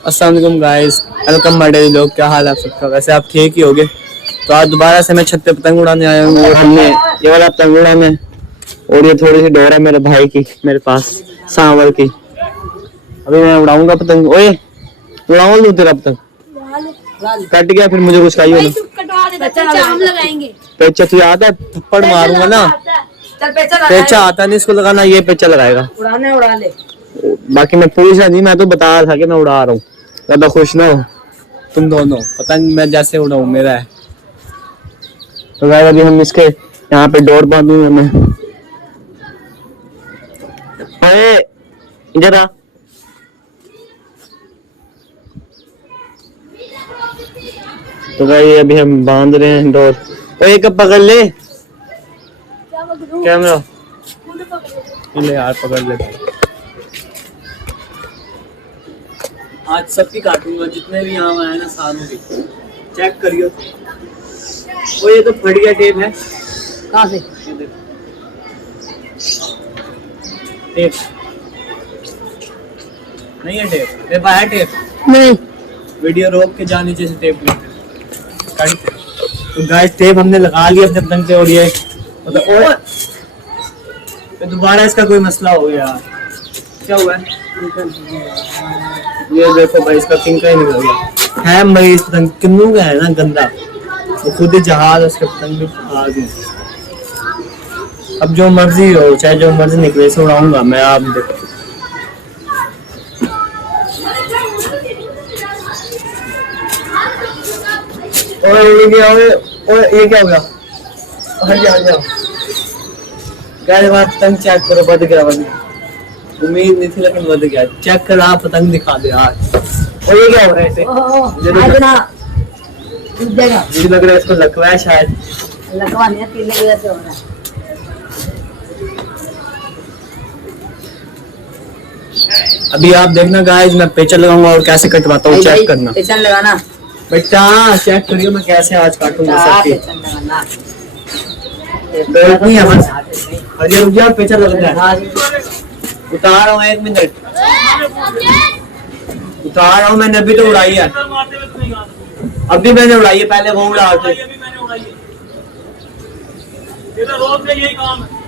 अस्सलाम वालेकुम guys, welcome my daily लोग। क्या हाल है आप सबका? वैसे आप ठीक ही होगे। तो आज दोबारा से मैं छत पे पतंग उड़ाने आया हूँ और हमने ये वाला पतंग उड़ाना है और ये थोड़ी सी डोर है मेरे भाई की मेरे पास सांवल की। अभी मैं उड़ाऊंगा पतंग। ओए उड़ाऊं लूं तेरा पतंग? कट गया फिर मुझे कुछ चाहिए ना। पेचा तुझे आता है? थप्पड़ मारूंगा ना। पेचा आता नहीं इसको लगाना, ये पेचा लगाएगा। उड़ा ले। बाकी मैं पूछ रहा नहीं, मैं तो बता रहा था कि मैं उड़ा रहा हूँ। ज्यादा खुश ना हो तुम दोनों। पतंग मैं जैसे उड़ाऊं मेरा है। तो गाइस अभी हम इसके यहाँ पे डोर बांधूंगा मैं। अरे इधर आ। तो गाइस अभी हम बांध रहे हैं डोर। ओए कब पकड़ ले कैमरा। ले यार पकड़ ले। आज सबकी काटूंगा जितने भी यहाँ आए ना सारों की। चेक करियो। वो ये तो फट गया टेप है। कहाँ से? टेप नहीं है। टेप मेरे पास है। टेप नहीं। वीडियो रोक के जा नीचे से टेप कट। तो गाइस टेप हमने लगा लिया अपने पतंग पे और ये मतलब तो दोबारा इसका कोई मसला हो गया। क्या हुआ है? ये देखो भाई इसका पिंक ही निकल गया है। भाई इस पतंग किन्नू का है ना गंदा। वो खुद ही जहाज उसके पतंग भी आ गई। अब जो मर्जी हो चाहे जो मर्जी निकले इसे उड़ाऊंगा मैं। आप देखो और ये क्या हो गया? हाँ जी हाँ जी गाइस पतंग चेक करो। बद गया उम्मीद नहीं थी लेकिन बद गया। चेक कर आप पतंग दिखा दे यार। और ये क्या हो रहा है इसे? मुझे लग रहा है इसको लकवा है शायद। लकवा नहीं है, तीले की वजह से हो रहा है। अभी आप देखना गाइस मैं पेचा लगाऊंगा और कैसे कटवाता हूँ। चेक करना। पेचा लगाना बेटा। चेक करियो मैं कैसे आज काटूंगा सबकी। नहीं है बस। अरे रुक जा पेचा लग रहा है। उतार रहा हूँ 1 मिनट। उतार रहा हूँ मैंने। अभी तो उड़ाई है। अभी मैंने उड़ाई है। पहले वो उड़ा के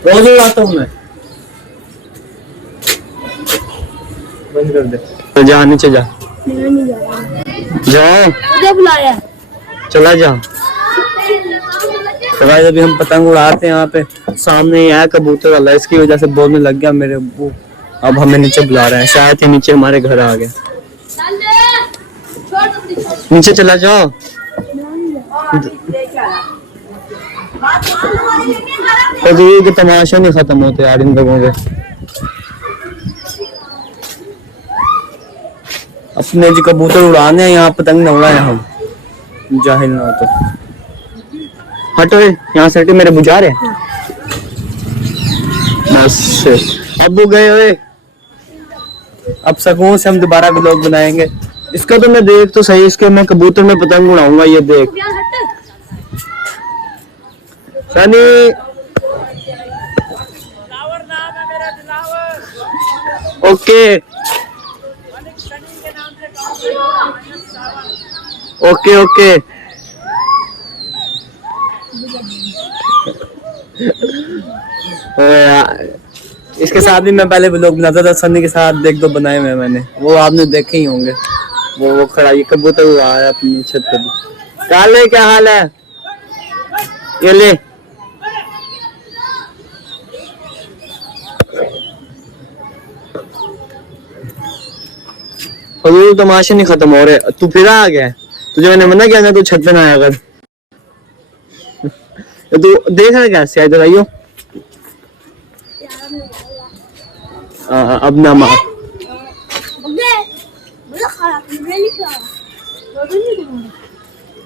रोज उड़ाता हूँ मैं। बंद कर दे। तो जा नीचे जा। जाओ मुझे बुलाया। चला जा। तो गाइस अभी हम पतंग उड़ाते हैं। यहाँ पे सामने ही है कबूतर वाला, इसकी वजह से बोलने लग गया मेरे वो। अब हमें नीचे बुला रहे हैं। शायद ही नीचे हमारे घर आ गए। नीचे चला जाओ। तो तमाशा नहीं खत्म होते यार इन लोगों के। अपने जो कबूतर उड़ाने हैं यहाँ पतंग न उड़ाए हम। जाहिल ना हो तो हटो यहाँ से। हटे मेरे बुझारे। बस अब वो गए हुए। अब सुकून से हम दोबारा व्लॉग बनाएंगे। इसका तो मैं देख तो सही। इसके मैं कबूतर में पतंग उड़ाऊंगा। ये देख सनी। Okay okay okay. इसके साथ भी मैं पहले व्लॉग बनाता था। सनी के साथ देख दो बनाए हुए मैंने। वो आपने देखे ही होंगे। वो खड़ा ये कबूतर हुआ है अपनी छत पे। काले क्या हाल है? ये ले। फजूल तमाशे नहीं खत्म हो रहे। तू फिर आ गया। तुझे मैंने मना किया था तू छत पे ना आया कर। तू देख रहा कैसे? इधर आइयो। अब ना मार।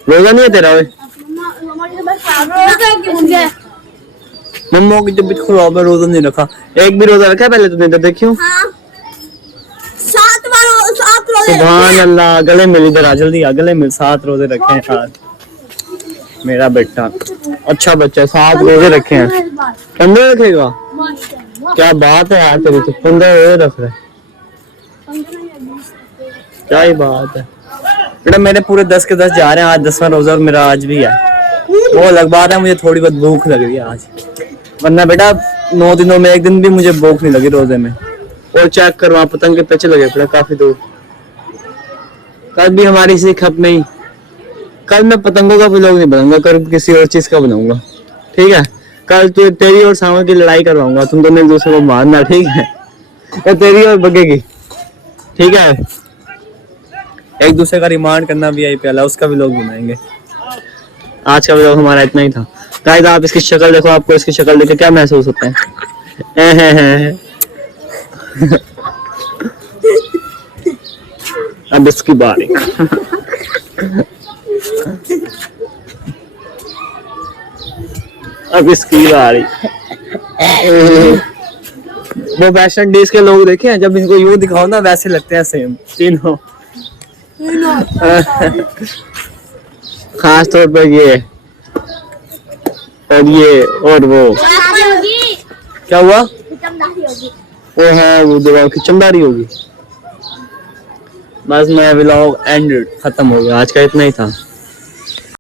रोजा नहीं है तेरा? मम्मा की तबीयत खराब है। रोजा नहीं रखा। एक भी रोजा रखा है पहले तुमने? देखियो। सुभान अल्लाह। गले मिल। इधर आ जल्दी आ। गले मिल। 7 रोजे रखे हैं आज मेरा बेटा। अच्छा बच्चा। 7 रोजे रखे हैं। 15 रखेगा? क्या बात है यार तेरी। तो 15 रोजे रख रहे। क्या ही बात है बेटा, मेरे पूरे 10 के 10 जा रहे हैं। आज 10वां रोजा और मेरा आज भी है। वो अलग बात है, मुझे थोड़ी बहुत भूख लग रही है आज, वरना बेटा 9 दिनों में एक दिन भी मुझे भूख नहीं लगी रोजे में। और चेक करो वहाँ पतंग के पीछे लगे पड़े काफी दूर। कल भी हमारी इसी खप में ही, कल मैं पतंगों का व्लॉग नहीं बनाऊंगा, कल किसी और चीज का बनाऊंगा, ठीक है। कल तो तेरी और सावन की लड़ाई करवाऊंगा, तुम दोनों एक दूसरे को मारना, ठीक है। और तेरी और बगेगी, ठीक है। एक दूसरे का रिमांड करना VIP वाला, उसका व्लॉग बनाएंगे। आज का व्लॉग हमारा इतना ही था गाइस। आप इसकी शक्ल देखो, आपको इसकी शक्ल देख के क्या महसूस होता है? अब इसकी बारी। अब इसकी बारी। वो फैशन डेज के लोग देखे हैं, जब इनको यूं दिखाओ ना वैसे लगते हैं सेम तीनों। खास तौर पर ये और ये और वो क्या हुआ? वो है वो दीवार की चमदारी होगी। बस मैं व्लॉग एंड खत्म हो गया, आज का इतना ही था।